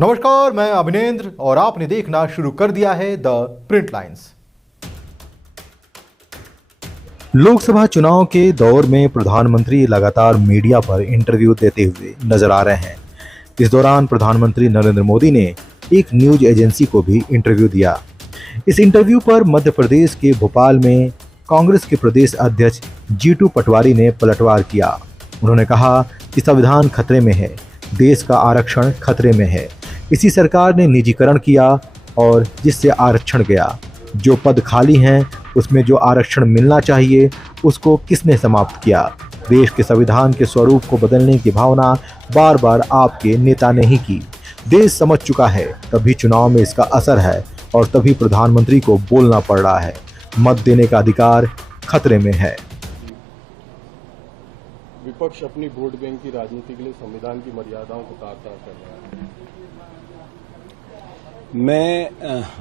नमस्कार, मैं अभिनेंद्र और आपने देखना शुरू कर दिया है द प्रिंट लाइन्स। लोकसभा चुनाव के दौर में प्रधानमंत्री लगातार मीडिया पर इंटरव्यू देते हुए नजर आ रहे हैं। इस दौरान प्रधानमंत्री नरेंद्र मोदी ने एक न्यूज एजेंसी को भी इंटरव्यू दिया। इस इंटरव्यू पर मध्य प्रदेश के भोपाल में कांग्रेस के प्रदेश अध्यक्ष जीतू पटवारी ने पलटवार किया। उन्होंने कहा कि संविधान खतरे में है, देश का आरक्षण खतरे में है। इसी सरकार ने निजीकरण किया और जिससे आरक्षण गया। जो पद खाली हैं उसमें जो आरक्षण मिलना चाहिए उसको किसने समाप्त किया? देश के संविधान के स्वरूप को बदलने की भावना बार बार आपके नेता ने ही की। देश समझ चुका है, तभी चुनाव में इसका असर है और तभी प्रधानमंत्री को बोलना पड़ रहा है। मत देने का अधिकार खतरे में है। विपक्ष अपनी वोट बैंक की राजनीति के लिए संविधान की मर्यादाओं को तार-तार कर रहा है। मैं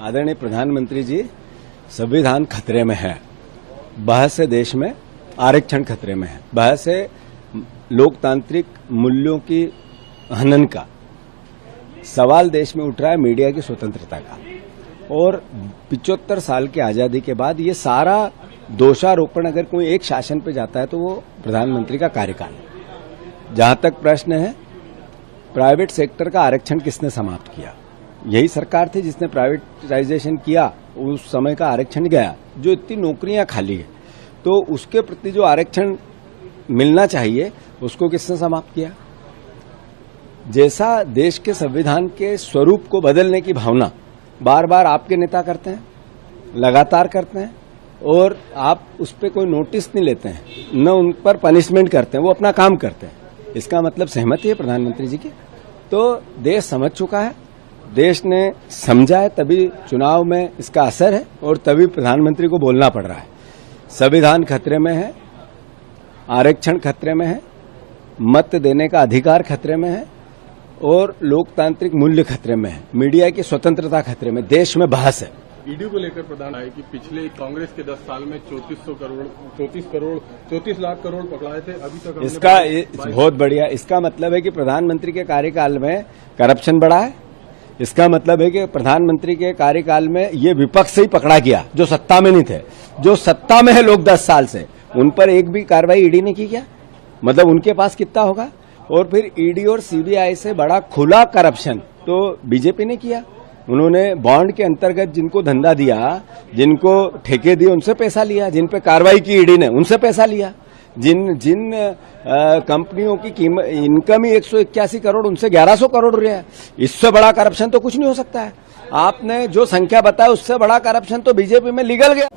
आदरणीय प्रधानमंत्री जी, संविधान खतरे में है। बहस से देश में आरक्षण खतरे में है। बहस से लोकतांत्रिक मूल्यों की हनन का सवाल देश में उठ रहा है, मीडिया की स्वतंत्रता का। और 75 साल की आजादी के बाद ये सारा दोषारोपण अगर कोई एक शासन पे जाता है तो वो प्रधानमंत्री का कार्यकाल है। जहां तक प्रश्न है प्राइवेट सेक्टर का आरक्षण किसने समाप्त किया, यही सरकार थी जिसने प्राइवेटाइजेशन किया। उस समय का आरक्षण गया। जो इतनी नौकरियां खाली है तो उसके प्रति जो आरक्षण मिलना चाहिए उसको किसने समाप्त किया? जैसा देश के संविधान के स्वरूप को बदलने की भावना बार बार आपके नेता करते हैं, लगातार करते हैं, और आप उस पर कोई नोटिस नहीं लेते हैं, न उन पर पनिशमेंट करते हैं, वो अपना काम करते हैं। इसका मतलब सहमति है प्रधानमंत्री जी की। तो देश समझ चुका है, देश ने समझा है, तभी चुनाव में इसका असर है और तभी प्रधानमंत्री को बोलना पड़ रहा है। संविधान खतरे में है, आरक्षण खतरे में है, मत देने का अधिकार खतरे में है और लोकतांत्रिक मूल्य खतरे में है। मीडिया की स्वतंत्रता खतरे में। देश में बहस है। ईडी को लेकर प्रधान है कि पिछले कांग्रेस के 10 साल में 34 लाख करोड़ पकड़ाए थे, अभी तक इसका बहुत बढ़िया। इसका मतलब है कि प्रधानमंत्री के कार्यकाल में करप्शन बढ़ा है। इसका मतलब है कि प्रधानमंत्री के कार्यकाल में ये विपक्ष से ही पकड़ा गया जो सत्ता में नहीं थे। जो सत्ता में है लोग 10 साल से, उन पर एक भी कार्रवाई ईडी ने की क्या? मतलब उनके पास कितना होगा? और फिर ईडी और सीबीआई से बड़ा खुला करप्शन तो बीजेपी ने किया। उन्होंने बॉन्ड के अंतर्गत जिनको धंधा दिया, जिनको ठेके दिए, उनसे पैसा लिया। जिन पे कार्रवाई की ईडी ने, उनसे पैसा लिया। जिन कंपनियों की कीमत इनकम ही 181 करोड़, उनसे 1100 करोड़ रुपया है। इससे बड़ा करप्शन तो कुछ नहीं हो सकता है। आपने जो संख्या बताया उससे बड़ा करप्शन तो बीजेपी में निकल गया।